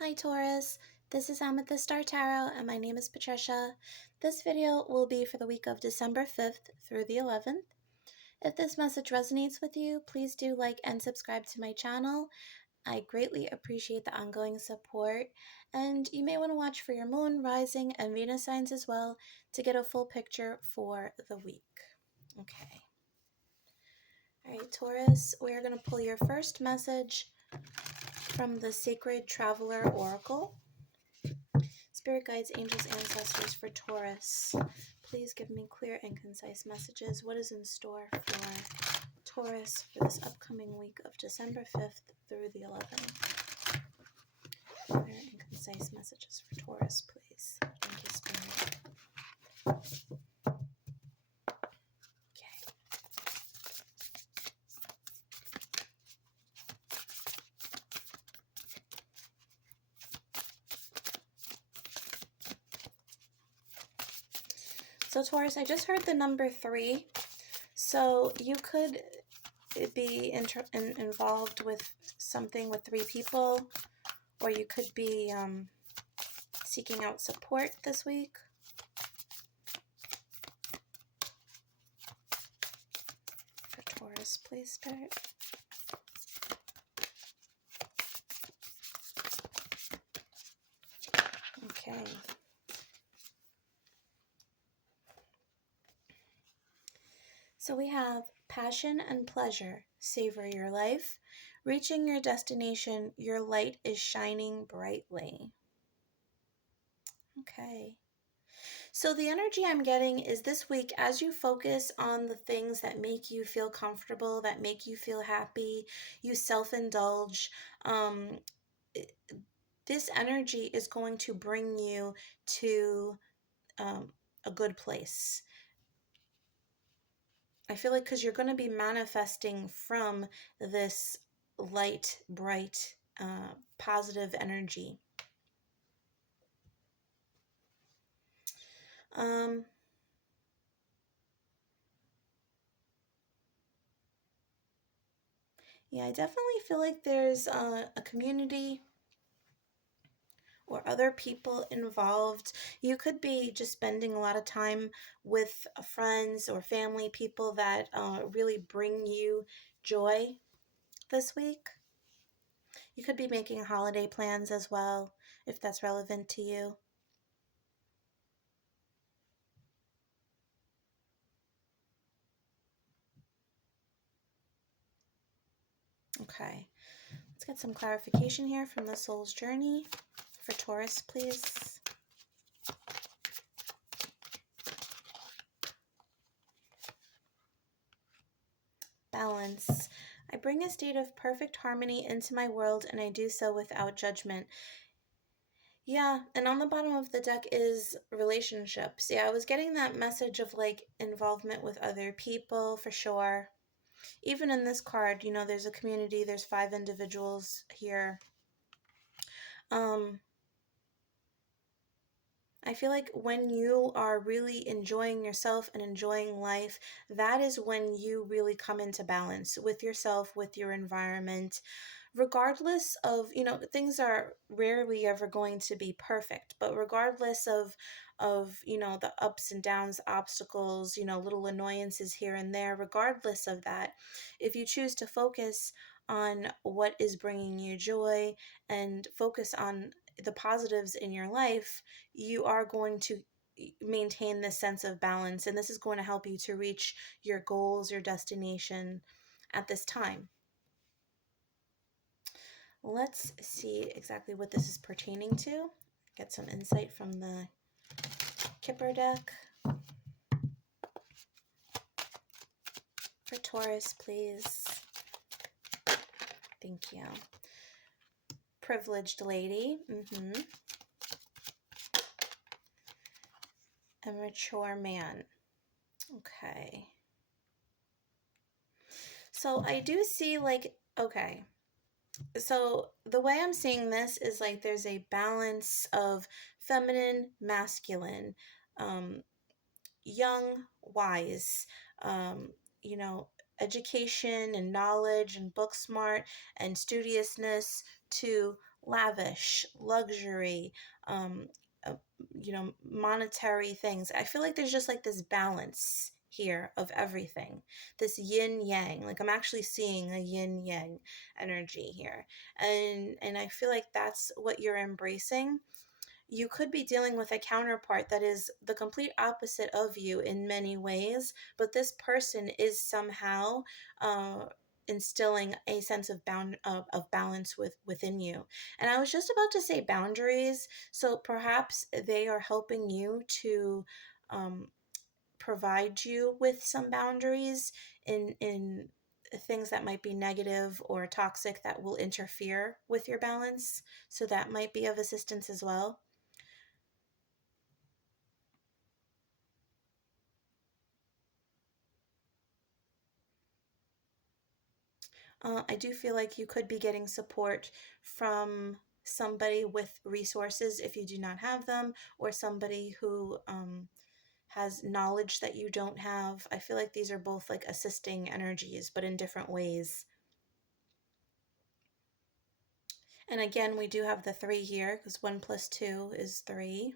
Hi Taurus, this is Amethyst Star Tarot and my name is Patricia. This video will be for the week of December 5th through the 11th. If this message resonates with you, please do like and subscribe to my channel. I greatly appreciate the ongoing support, and you may want to watch for your moon, rising, and Venus signs as well to get a full picture for the week. Okay. All right, Taurus, we're going to pull your first message from the Sacred Traveler Oracle. Spirit guides, angels, ancestors for Taurus, please give me clear and concise messages. What is in store for Taurus for this upcoming week of December 5th through the 11th? Clear and concise messages for Taurus, please. Thank you, Spirit. Okay. So Taurus, I just heard the number 3. So you could be involved with something with 3 people, or you could be seeking out support this week. For Taurus, please, Spirit. Okay. So we have passion and pleasure. Savor your life. Reaching your destination, your light is shining brightly. Okay. So the energy I'm getting is this week, as you focus on the things that make you feel comfortable, that make you feel happy, you self-indulge, this energy is going to bring you to a good place. I feel like because you're going to be manifesting from this light, bright, positive energy. Yeah, I definitely feel like there's a community or other people involved. You could be just spending a lot of time with friends or family, people that really bring you joy this week. You could be making holiday plans as well, if that's relevant to you. Okay, let's get some clarification here from the soul's journey for Taurus, please. Balance. I bring a state of perfect harmony into my world, and I do so without judgment. Yeah, and on the bottom of the deck is relationships. Yeah, I was getting that message of like involvement with other people for sure. Even in this card, you know, there's a community, there's 5 individuals here. I feel like when you are really enjoying yourself and enjoying life, that is when you really come into balance with yourself, with your environment. Regardless of, you know, things are rarely ever going to be perfect, but regardless of, you know, the ups and downs, obstacles, you know, little annoyances here and there, regardless of that, if you choose to focus on what is bringing you joy and focus on the positives in your life, you are going to maintain this sense of balance, and this is going to help you to reach your goals, your destination at this time. Let's see exactly what this is pertaining to. Get some insight from the Kipper deck. For Taurus, please. Thank you. Privileged lady. A mature man. Okay. So I do see like, okay. So the way I'm seeing this is like there's a balance of feminine, masculine, young, wise, you know, education and knowledge and book smart and studiousness to lavish, luxury, um, uh, monetary things. I feel like there's just like this balance here of everything, this yin yang. Like I'm actually seeing a yin yang energy here, and I feel like that's what you're embracing. You could be dealing with a counterpart that is the complete opposite of you in many ways, but this person is somehow uh, instilling a sense of of balance within you. And I was just about to say boundaries, so perhaps they are helping you to um, provide you with some boundaries in things that might be negative or toxic that will interfere with your balance. So that might be of assistance as well. I do feel like you could be getting support from somebody with resources if you do not have them, or somebody who has knowledge that you don't have. I feel like these are both like assisting energies, but in different ways. And again, we do have the 3 here because 1 plus 2 is 3.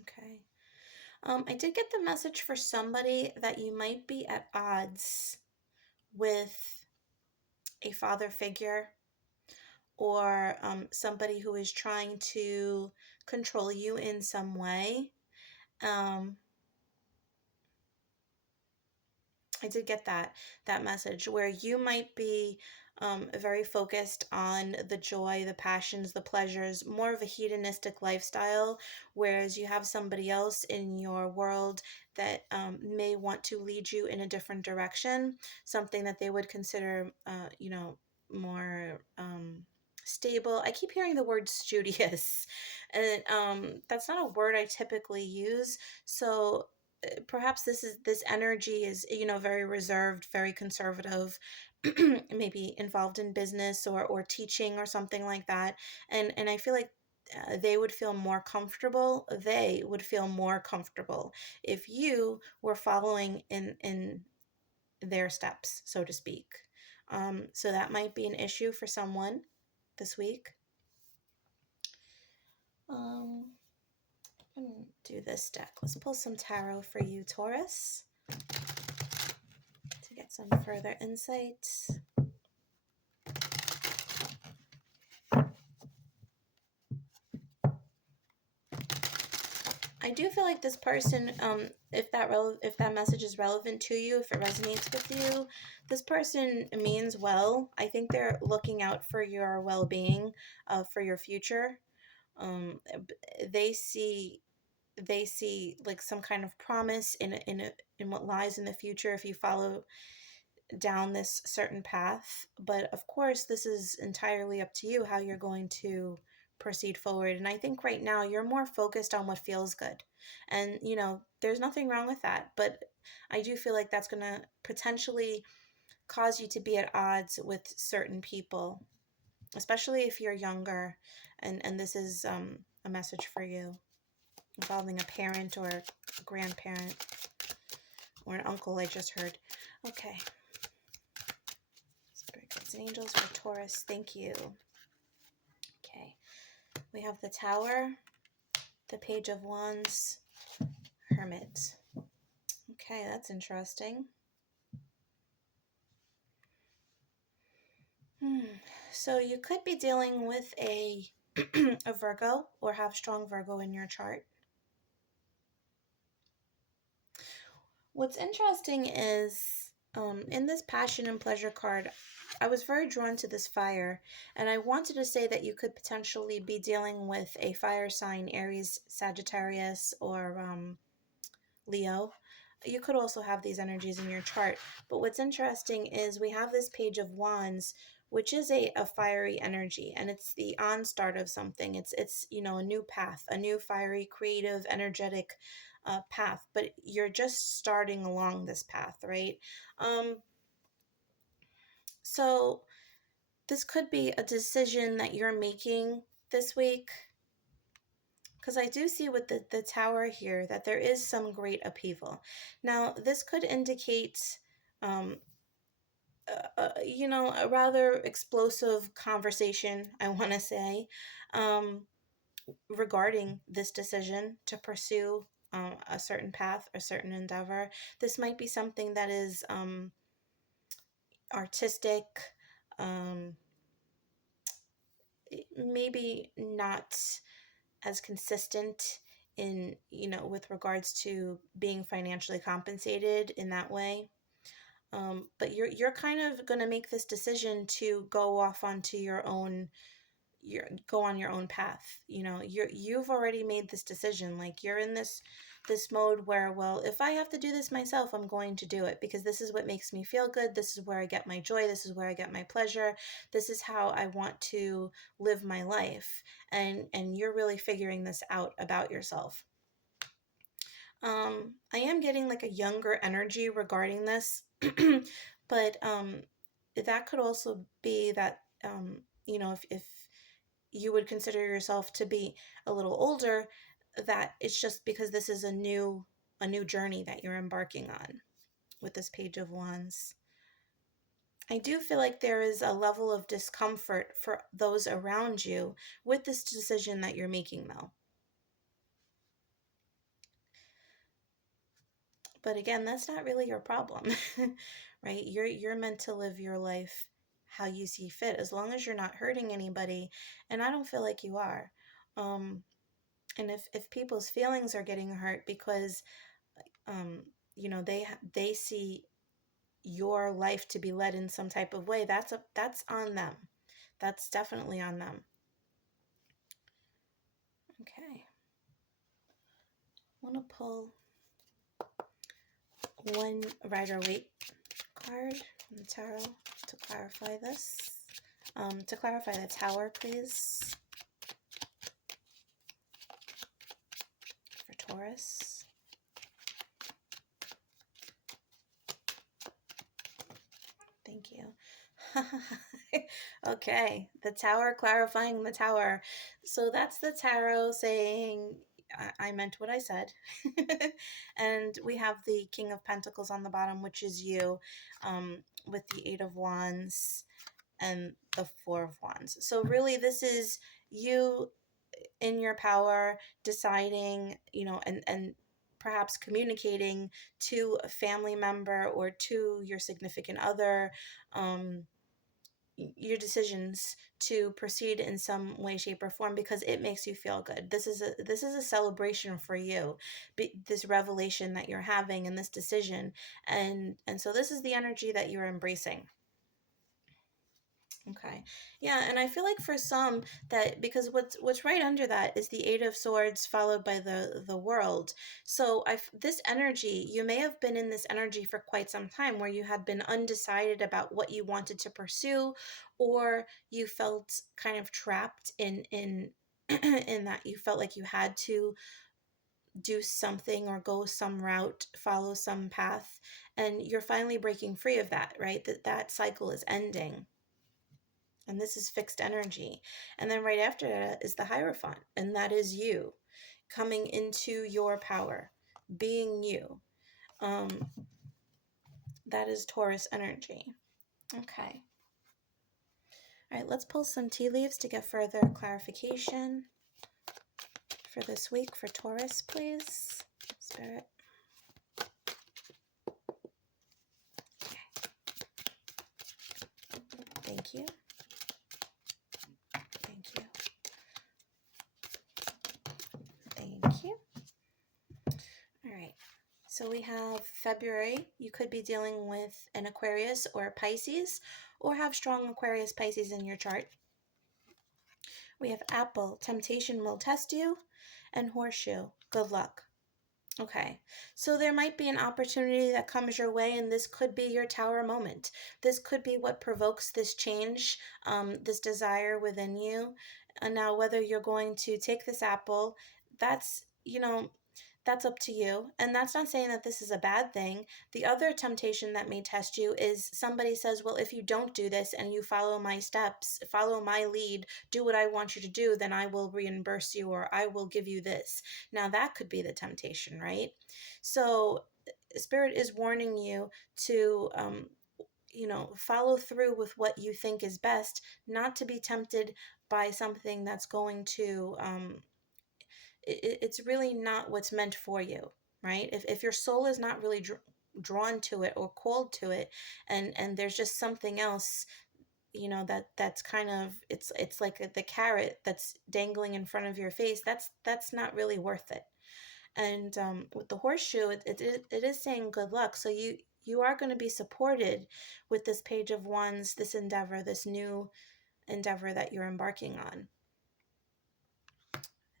Okay. I did get the message for somebody that you might be at odds with a father figure, or somebody who is trying to control you in some way. Um, I did get that message where you might be very focused on the joy, the passions, the pleasures, more of a hedonistic lifestyle, whereas you have somebody else in your world that may want to lead you in a different direction, something that they would consider, more stable. I keep hearing the word studious, and that's not a word I typically use. So perhaps this energy is, very reserved, very conservative, maybe involved in business or teaching or something like that. And I feel like they would feel more comfortable if you were following in their steps, so to speak. So that might be an issue for someone this week. um do this deck. Let's pull some tarot for you, Taurus, to get some further insight. I do feel like this person, if that message is relevant to you, if it resonates with you, this person means well. I think they're looking out for your well-being, for your future. Um, they see like some kind of promise in what lies in the future if you follow down this certain path. But of course, this is entirely up to you how you're going to proceed forward. And I think right now you're more focused on what feels good. And, there's nothing wrong with that. But I do feel like that's going to potentially cause you to be at odds with certain people, especially if you're younger. And this is a message for you involving a parent or a grandparent or an uncle, I just heard. Okay. Spirit guides and angels for Taurus. Thank you. Okay. We have the Tower, the Page of Wands, Hermit. Okay, that's interesting. So you could be dealing with a a Virgo, or have strong Virgo in your chart. What's interesting is in this passion and pleasure card, I was very drawn to this fire, and I wanted to say that you could potentially be dealing with a fire sign, Aries, Sagittarius, or Leo. You could also have these energies in your chart. But what's interesting is we have this Page of Wands, which is a fiery energy, and it's the onstart of something. It's a new path, a new fiery, creative, energetic path. But you're just starting along this path, right? Um, so this could be a decision that you're making this week. Because I do see with the Tower here that there is some great upheaval. Now, this could indicate, um, a rather explosive conversation, I want to say, um, regarding this decision to pursue a certain path, a certain endeavor. This might be something that is artistic, um, maybe not as consistent in, with regards to being financially compensated in that way. But you're kind of going to make this decision to go off onto your own, go on your own path. You've already made this decision. Like, you're in this mode where, well, if I have to do this myself, I'm going to do it, because this is what makes me feel good. This is where I get my joy. This is where I get my pleasure. This is how I want to live my life. And you're really figuring this out about yourself. I am getting like a younger energy regarding this, but that could also be that, if you would consider yourself to be a little older, that it's just because this is a new journey that you're embarking on with this Page of Wands. I do feel like there is a level of discomfort for those around you with this decision that you're making, though. But again, that's not really your problem, right? You're meant to live your life how you see fit, as long as you're not hurting anybody, and I don't feel like you are. Um, and if people's feelings are getting hurt because um, they see your life to be led in some type of way, that's on them. That's definitely on them. Okay. I want to pull one Rider-Waite card from the tarot to clarify this. To clarify the Tower, please, for Taurus. Thank you. Okay, the Tower, clarifying the Tower. So that's the tarot saying, I meant what I said. And we have the King of Pentacles on the bottom, which is you, with the Eight of Wands and the Four of Wands. So really, this is you in your power, deciding, and perhaps communicating to a family member or to your significant other, your decisions to proceed in some way, shape, or form, because it makes you feel good. This is a celebration for you, this revelation that you're having and this decision, and so this is the energy that you're embracing. Okay. Yeah, and I feel like for some, that because what's right under that is the Eight of Swords followed by the World. So this energy, you may have been in this energy for quite some time, where you had been undecided about what you wanted to pursue, or you felt kind of trapped in in that you felt like you had to do something or go some route, follow some path, and you're finally breaking free of that, right? That cycle is ending. And this is fixed energy. And then right after that is the Hierophant, and that is you coming into your power, being you. That is Taurus energy. Okay. All right, let's pull some tea leaves to get further clarification for this week for Taurus, please. Spirit. Okay. Thank you. Thank you. Thank you. All right. So we have February. You could be dealing with an Aquarius or a Pisces, or have strong Aquarius Pisces in your chart. We have Apple, temptation will test you, and Horseshoe, good luck. Okay, so there might be an opportunity that comes your way, and this could be your Tower moment. This could be what provokes this change, this desire within you. And now, whether you're going to take this apple, that's, that's up to you. And that's not saying that this is a bad thing. The other temptation that may test you is somebody says, well, if you don't do this and you follow my steps, follow my lead, do what I want you to do, then I will reimburse you or I will give you this. Now that could be the temptation, right? So Spirit is warning you to, follow through with what you think is best, not to be tempted by something that's going to, it's really not what's meant for you, right? If your soul is not really drawn to it or called to it, and there's just something else, that's kind of, it's like the carrot that's dangling in front of your face, that's not really worth it. And with the horseshoe, it is saying good luck. So you are going to be supported with this Page of Wands, this endeavor, this new endeavor that you're embarking on.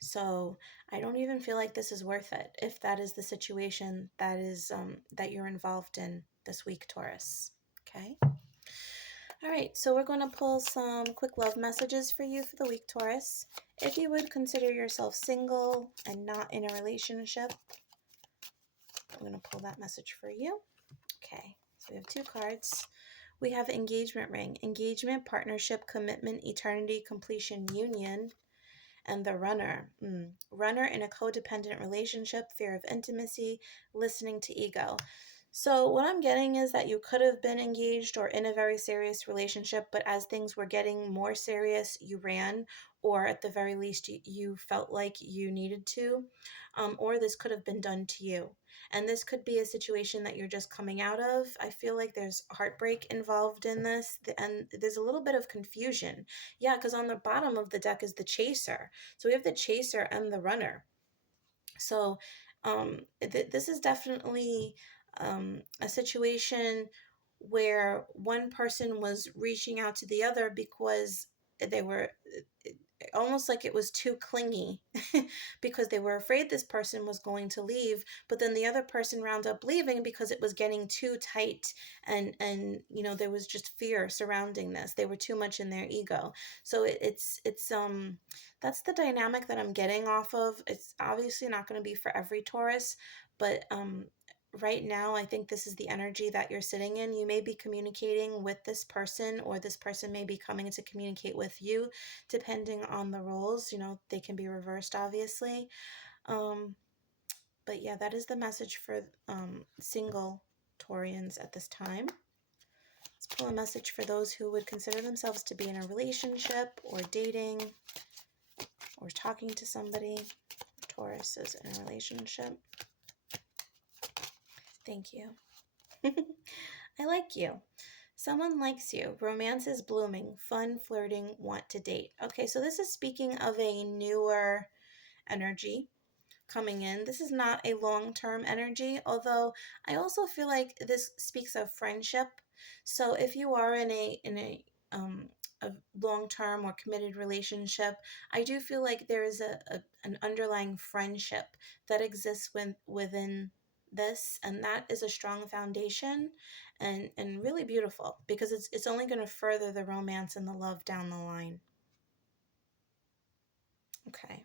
So I don't even feel like this is worth it if that is the situation that is that you're involved in this week, Taurus. Okay. All right, so we're going to pull some quick love messages for you for the week, Taurus. If you would consider yourself single and not in a relationship, I'm going to pull that message for you. Okay, so we have 2 cards. We have engagement ring, engagement, partnership, commitment, eternity, completion, union, and the runner. Runner in a codependent relationship, fear of intimacy, listening to ego. So what I'm getting is that you could have been engaged or in a very serious relationship, but as things were getting more serious, you ran, or at the very least, you felt like you needed to, or this could have been done to you. And this could be a situation that you're just coming out of. I feel like there's heartbreak involved in this, and there's a little bit of confusion. Yeah, because on the bottom of the deck is the chaser. So we have the chaser and the runner. So this is definitely a situation where one person was reaching out to the other because they were almost like it was too clingy because they were afraid this person was going to leave, but then the other person wound up leaving because it was getting too tight, and there was just fear surrounding this. They were too much in their ego. So it's that's the dynamic that I'm getting off of. It's obviously not going to be for every Taurus, but right now I think this is the energy that you're sitting in. You may be communicating with this person, or this person may be coming to communicate with you, depending on the roles. They can be reversed, obviously. But yeah, that is the message for single Taurians at this time. Let's pull a message for those who would consider themselves to be in a relationship or dating or talking to somebody. Taurus is in a relationship. Thank you. I like you. Someone likes you. Romance is blooming. Fun, flirting, want to date. Okay, so this is speaking of a newer energy coming in. This is not a long-term energy, although I also feel like this speaks of friendship. So if you are in a long-term or committed relationship, I do feel like there is an underlying friendship that exists within this, and that is a strong foundation and really beautiful, because it's only going to further the romance and the love down the line. Okay.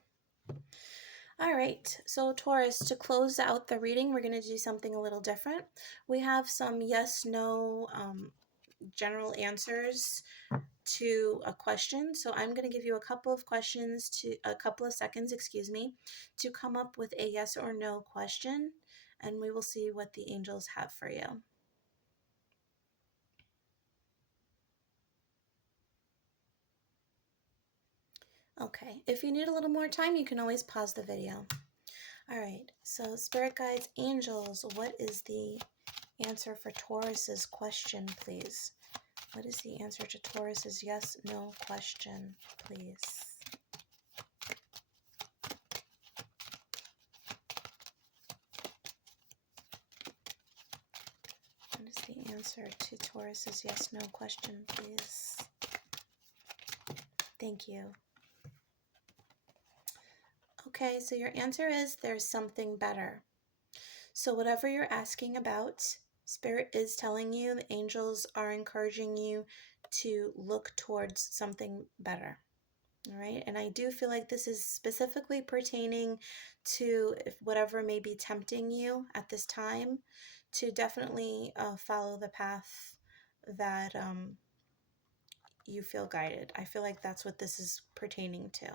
All right, so Taurus, to close out the reading, we're going to do something a little different. We have some yes, no, general answers to a question. So I'm going to give you a couple of seconds, to come up with a yes or no question, and we will see what the angels have for you. Okay, if you need a little more time, you can always pause the video. All right, so spirit guides, angels, what is the answer for Taurus's question, please? What is the answer to Taurus's yes, no question, please? What is the answer to Taurus's yes, no question, please? Thank you. Okay, so your answer is there's something better. So whatever you're asking about, Spirit is telling you, the angels are encouraging you to look towards something better. All right, and I do feel like this is specifically pertaining to whatever may be tempting you at this time, to definitely follow the path that you feel guided. I feel like that's what this is pertaining to.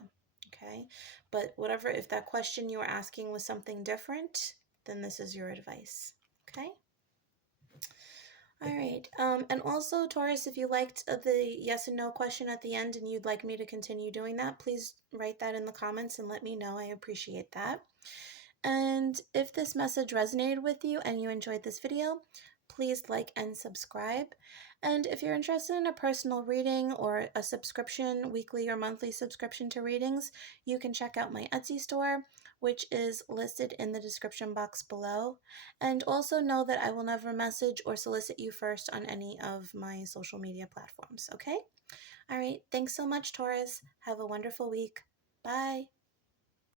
Okay, but whatever, if that question you were asking was something different, then this is your advice. Okay. All right. And also, Taurus, if you liked the yes and no question at the end and you'd like me to continue doing that, please write that in the comments and let me know. I appreciate that. And if this message resonated with you and you enjoyed this video, please like and subscribe. And if you're interested in a personal reading or a subscription, weekly or monthly subscription to readings, you can check out my Etsy store, which is listed in the description box below. And also know that I will never message or solicit you first on any of my social media platforms, okay? All right, thanks so much, Taurus. Have a wonderful week. Bye.